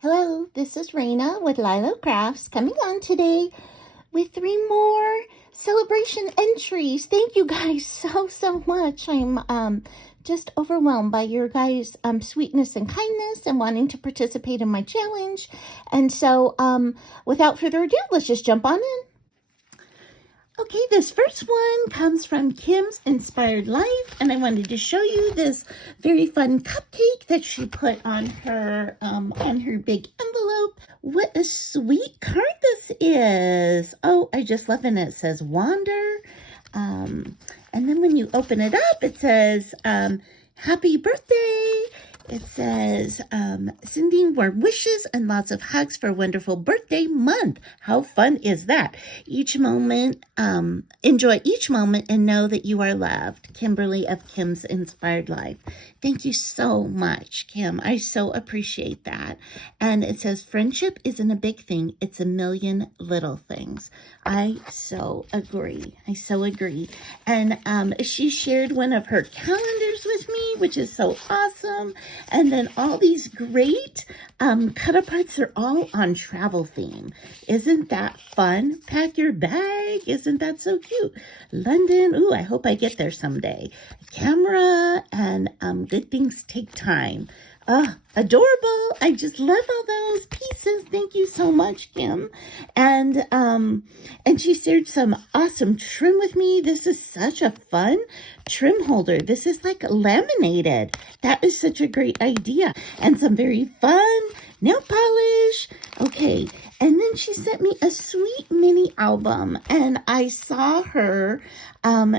Hello, this is Raina with LYLO Crafts coming on today with 3 more celebration entries. Thank you guys so much. I'm just overwhelmed by your guys' sweetness and kindness and wanting to participate in my challenge. And so without further ado, let's just jump on in. Okay, this first one comes from Kim's Inspired Life, and I wanted to show you this very fun cupcake that she put on her big envelope. What a sweet card this is! Oh, I just love it. And it says Wander, and then when you open it up, it says Happy Birthday. It says, sending warm wishes and lots of hugs for a wonderful birthday month. How fun is that? Each moment, enjoy each moment and know that you are loved. Kimberly of Kim's Inspired Life. Thank you so much, Kim. I so appreciate that. And it says, friendship isn't a big thing. It's a million little things. I so agree. And she shared one of her calendars with me, which is so awesome. And then all these great cut-aparts are all on travel theme. Isn't that fun? Pack your bag. Isn't that so cute? London. Ooh, I hope I get there someday. Camera and good things take time. Adorable. I just love all those pieces. Thank you so much, Kim. And she shared some awesome trim with me. This is such a fun trim holder. This is like laminated. That is such a great idea. And some very fun nail polish. Okay. And then she sent me a sweet mini album, and I saw her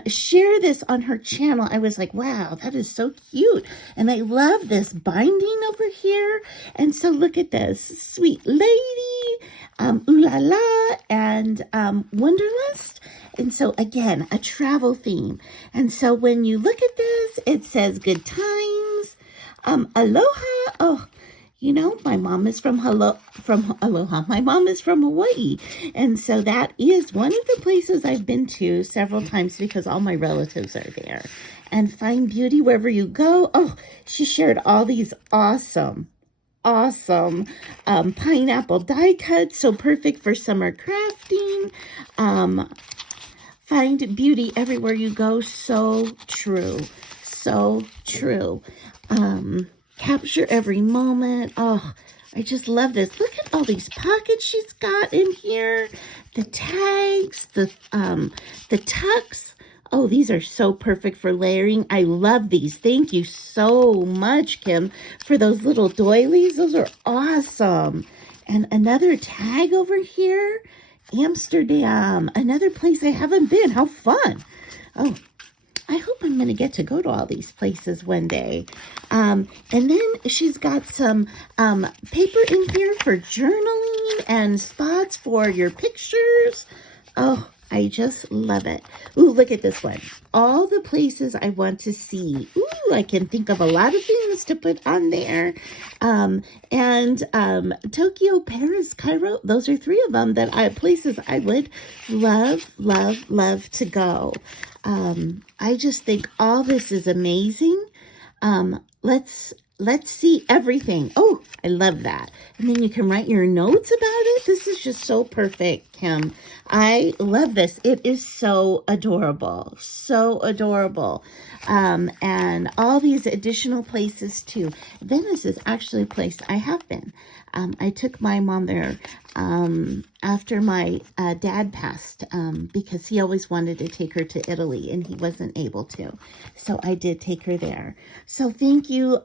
share this on her channel. I was like, wow, that is so cute. And I love this binding over here. And so look at this sweet lady, Ooh La La, and Wonderlust. And so again, a travel theme. And so when you look at this, it says good times, aloha. Oh, you know, my mom is from Aloha. My mom is from Hawaii. And so that is one of the places I've been to several times because all my relatives are there. And find beauty wherever you go. Oh, she shared all these awesome pineapple die cuts. So perfect for summer crafting. Find beauty everywhere you go. So true. Capture every moment. Oh, I just love this. Look at all these pockets she's got in here. The tags, the tucks. Oh, these are so perfect for layering. I love these. Thank you so much, Kim, for those little doilies. Those are awesome. And another tag over here. Amsterdam, another place I haven't been. How fun. Oh, I hope I'm going to get to go to all these places one day. And then she's got some paper in here for journaling and spots for your pictures. Oh, I just love it. Ooh, look at this one. All the places I want to see. Ooh, I can think of a lot of things to put on there. Tokyo, Paris, Cairo. Those are 3 of them places I would love to go. I just think all this is amazing. Let's see everything. Oh, I love that. And then you can write your notes about it. This is just so perfect, Kim. I love this. It is so adorable. So adorable. And all these additional places too. Venice is actually a place I have been. I took my mom there after my dad passed because he always wanted to take her to Italy and he wasn't able to. So I did take her there. So thank you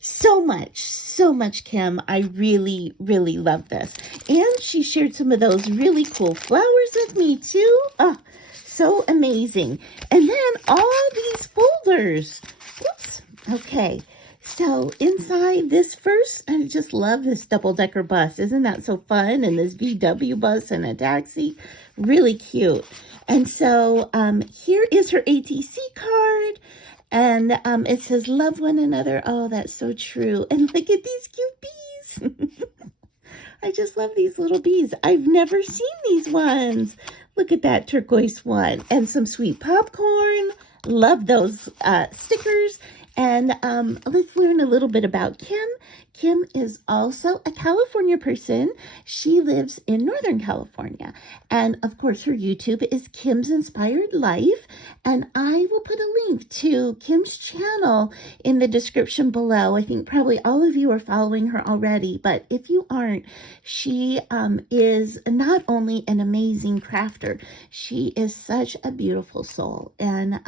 so much, Kim. I really love this. And she shared some of those really cool flowers with me too. Oh, so amazing. And then all these folders. Oops. Okay. So inside this first, I just love this double-decker bus. Isn't that so fun? And this VW bus and a taxi. Really cute. And so here is her ATC card. And it says, love one another. Oh, that's so true. And look at these cute bees. I just love these little bees. I've never seen these ones. Look at that turquoise one. And some sweet popcorn. Love those stickers. And let's learn a little bit about Kim. Kim is also a California person. She lives in Northern California. And of course, her YouTube is Kim's Inspired Life. And I will put a link to Kim's channel in the description below. I think probably all of you are following her already, but if you aren't, she is not only an amazing crafter, she is such a beautiful soul. And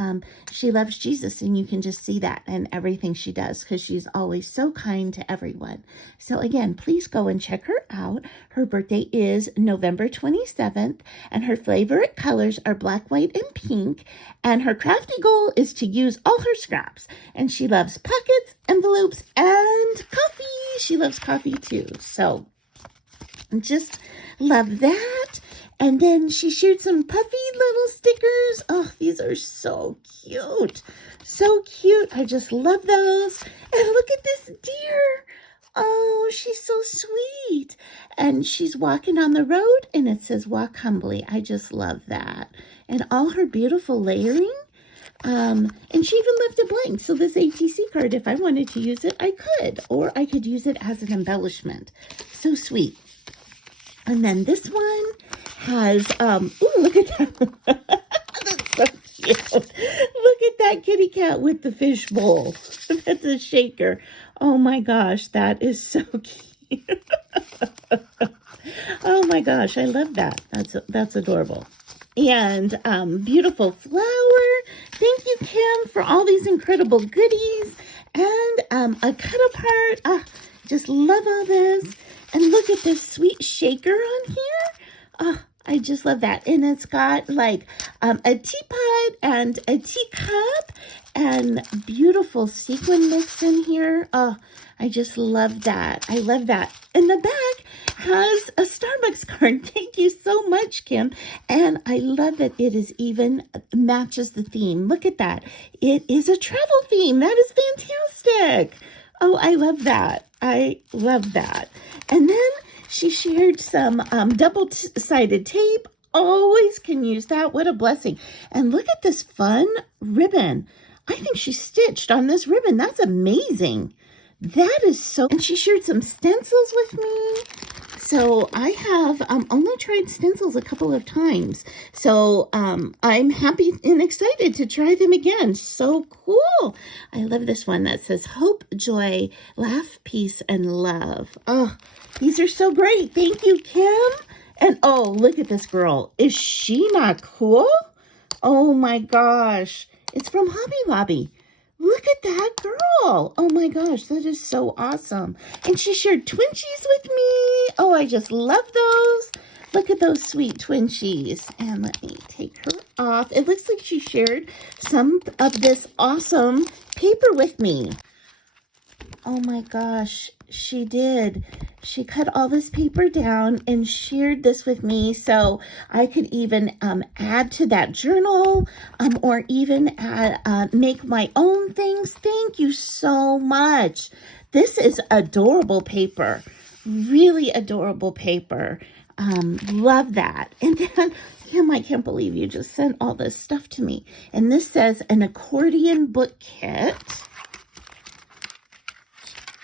she loves Jesus, and you can just see that in everything she does, because she's always so kind to everyone. So again, please go and check her out. Her birthday is November 27th, and her favorite colors are black, white, and pink. And her crafty goal is to use all her scraps. And she loves pockets, envelopes, and coffee. She loves coffee too. So just love that. And then she shared some puffy little stickers. Oh, these are so cute. So cute. I just love those. And look at this deer. Oh, she's so sweet. And she's walking on the road, and it says, walk humbly. I just love that. And all her beautiful layering. And she even left it blank. So this ATC card, if I wanted to use it, I could. Or I could use it as an embellishment. So sweet. And then this one has, ooh, look at that. That's so cute. Look at that kitty cat with the fish bowl. That's a shaker. Oh my gosh, that is so cute. Oh my gosh, I love that. That's adorable. And beautiful flower. Thank you, Kim, for all these incredible goodies. And a cut apart. Just love all this. And look at this sweet shaker on here. Oh, I just love that. And it's got like a teapot and a teacup and beautiful sequin mix in here. Oh, I just love that. I love that. And the back has a Starbucks card. Thank you so much, Kim. And I love that it is even matches the theme. Look at that. It is a travel theme. That is fantastic. Oh, I love that. I love that. And then she shared some double-sided tape. Always can use that. What a blessing. And look at this fun ribbon. I think she stitched on this ribbon. That's amazing. That is so... And she shared some stencils with me. So I have only tried stencils a couple of times. So I'm happy and excited to try them again. So cool. I love this one that says hope, joy, laugh, peace, and love. Oh, these are so great. Thank you, Kim. And oh, look at this girl. Is she not cool? Oh my gosh. It's from Hobby Lobby. Look at that girl. Oh my gosh, that is so awesome. And she shared Twinchies with me. Oh, I just love those. Look at those sweet Twinchies. And let me take her off. It looks like she shared some of this awesome paper with me. Oh my gosh, she did. She cut all this paper down and shared this with me so I could even add to that journal or even make my own things. Thank you so much. This is adorable paper. Really adorable paper. Love that. And then, Kim, I can't believe you just sent all this stuff to me. And this says an accordion book kit.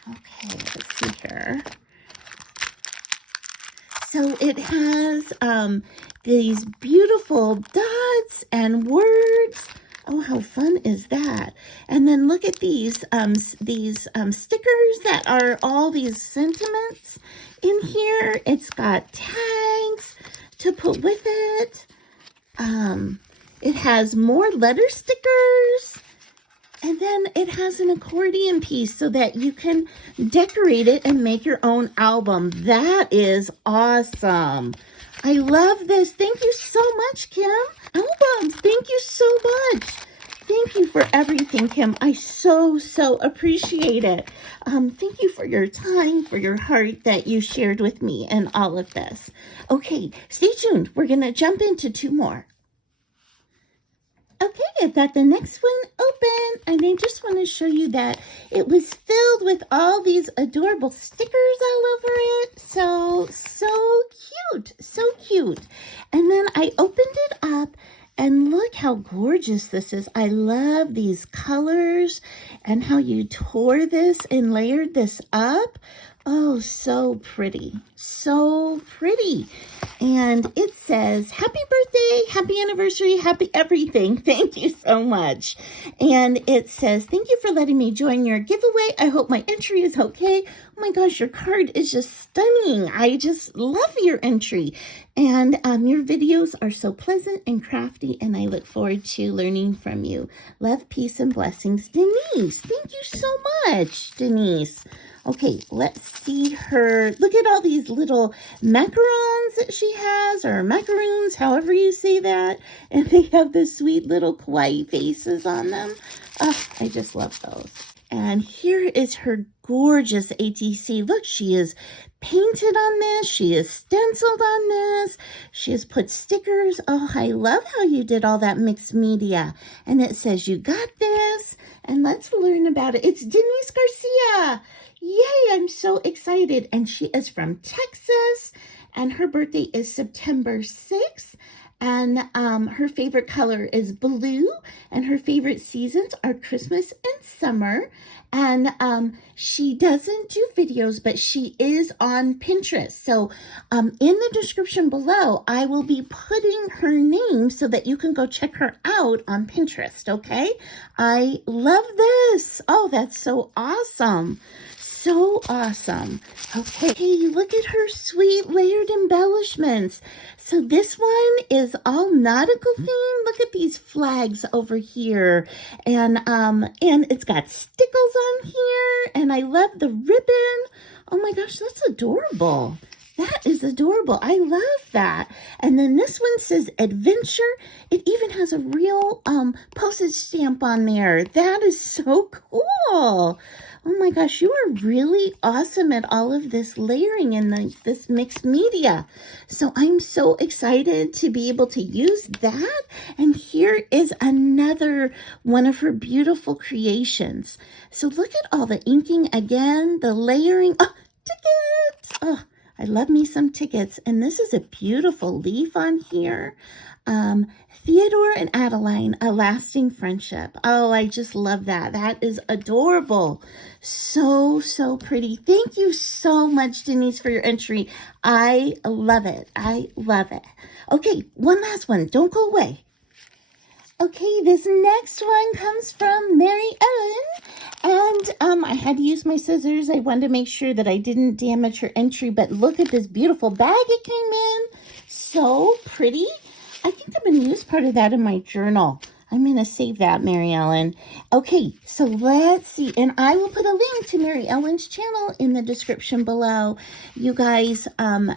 Okay, let's see here. So it has these beautiful dots and words. Oh, how fun is that? And then look at these stickers that are all these sentiments in here. It's got tags to put with it. It has more letter stickers. And then it has an accordion piece so that you can decorate it and make your own album. That is awesome. I love this. Thank you so much, Kim. Albums, thank you so much. Thank you for everything, Kim. I so appreciate it. Thank you for your time, for your heart that you shared with me and all of this. Okay, stay tuned. We're going to jump into two more. Okay, I've got the next one open, and I just want to show you that it was filled with all these adorable stickers all over it. So cute, so cute. And then I opened it up, and look how gorgeous this is. I love these colors and how you tore this and layered this up. Oh, so pretty. So pretty. And it says, happy birthday, happy anniversary, happy everything. Thank you so much. And it says, thank you for letting me join your giveaway. I hope my entry is okay. Oh my gosh, your card is just stunning. I just love your entry. And your videos are so pleasant and crafty, and I look forward to learning from you. Love, peace, and blessings, Denise. Thank you so much, Denise. Okay, let's see her. Look at all these little macarons that she has, or macaroons, however you say that. And they have the sweet little kawaii faces on them. Oh, I just love those. And here is her gorgeous ATC. Look, she is painted on this. She is stenciled on this. She has put stickers. Oh, I love how you did all that mixed media. And it says, you got this. And let's learn about it. It's Denise Garcia. Yay, I'm so excited. And she is from Texas, and her birthday is September 6th. And her favorite color is blue, and her favorite seasons are Christmas and summer. And she doesn't do videos, but she is on Pinterest. So in the description below, I will be putting her name so that you can go check her out on Pinterest, okay? I love this. Oh, that's so awesome. So awesome. Okay, look at her sweet layered embellishments. So this one is all nautical themed. Look at these flags over here. And it's got stickles on here. And I love the ribbon. Oh my gosh, that's adorable. That is adorable. I love that. And then this one says adventure. It even has a real postage stamp on there. That is so cool. Oh my gosh, you are really awesome at all of this layering and this mixed media. So I'm so excited to be able to use that. And here is another one of her beautiful creations. So look at all the inking again, the layering. Oh, tickets. Oh, I love me some tickets. And this is a beautiful leaf on here. Theodore and Adeline, a lasting friendship. Oh, I just love that. That is adorable. So, so pretty. Thank you so much, Denise, for your entry. I love it. I love it. Okay, one last one. Don't go away. Okay, this next one comes from Mary Ellen, and I had to use my scissors. I wanted to make sure that I didn't damage her entry, but look at this beautiful bag it came in. So pretty. I think I'm going to use part of that in my journal. I'm going to save that, Mary Ellen. Okay, so let's see. And I will put a link to Mary Ellen's channel in the description below. You guys,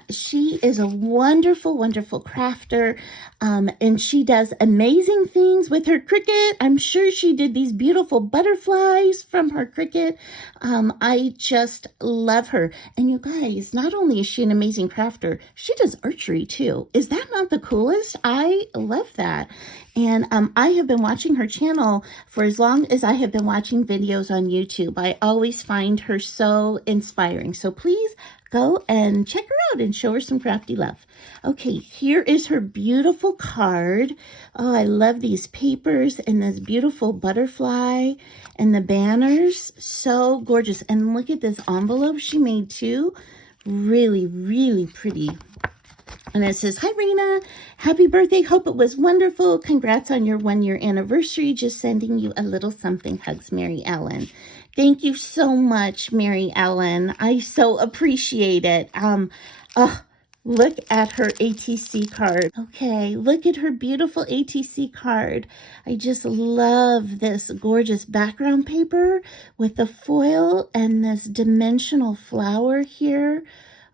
she is a wonderful, wonderful crafter. And she does amazing things with her Cricut. I'm sure she did these beautiful butterflies from her Cricut. I just love her. And you guys, not only is she an amazing crafter, she does archery too. Is that not the coolest? I love that. And I have been watching her channel for as long as I have been watching videos on YouTube. I always find her so inspiring. So please go and check her out and show her some crafty love. Okay, here is her beautiful card. Oh, I love these papers and this beautiful butterfly and the banners. So gorgeous. And look at this envelope she made too. Really, really pretty. And it says, hi, Raina. Happy birthday. Hope it was wonderful. Congrats on your 1-year anniversary. Just sending you a little something. Hugs, Mary Ellen. Thank you so much, Mary Ellen. I so appreciate it. Look at her ATC card. Okay, look at her beautiful ATC card. I just love this gorgeous background paper with the foil and this dimensional flower here.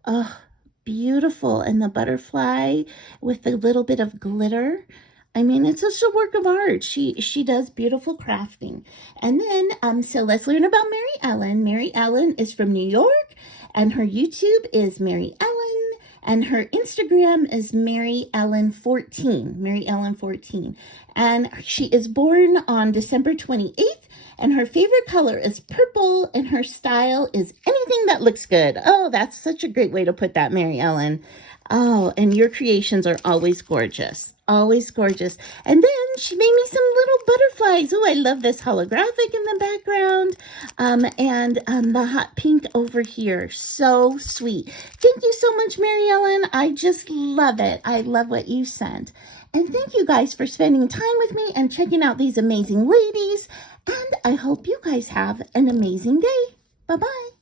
Oh, beautiful. And the butterfly with a little bit of glitter. I mean, it's just a work of art. She does beautiful crafting. And then, so let's learn about Mary Ellen. Mary Ellen is from New York, and her YouTube is Mary Ellen, and her Instagram is Mary Ellen 14, Mary Ellen 14. And she is born on December 28th, and her favorite color is purple, and her style is anything that looks good. Oh, that's such a great way to put that, Mary Ellen. Oh, and your creations are always gorgeous. always gorgeous. And then she made me some little butterflies. Oh, I love this holographic in the background. And the hot pink over here. So sweet. Thank you so much, Mary Ellen. I just love it. I love what you sent. And thank you guys for spending time with me and checking out these amazing ladies. And I hope you guys have an amazing day. Bye-bye.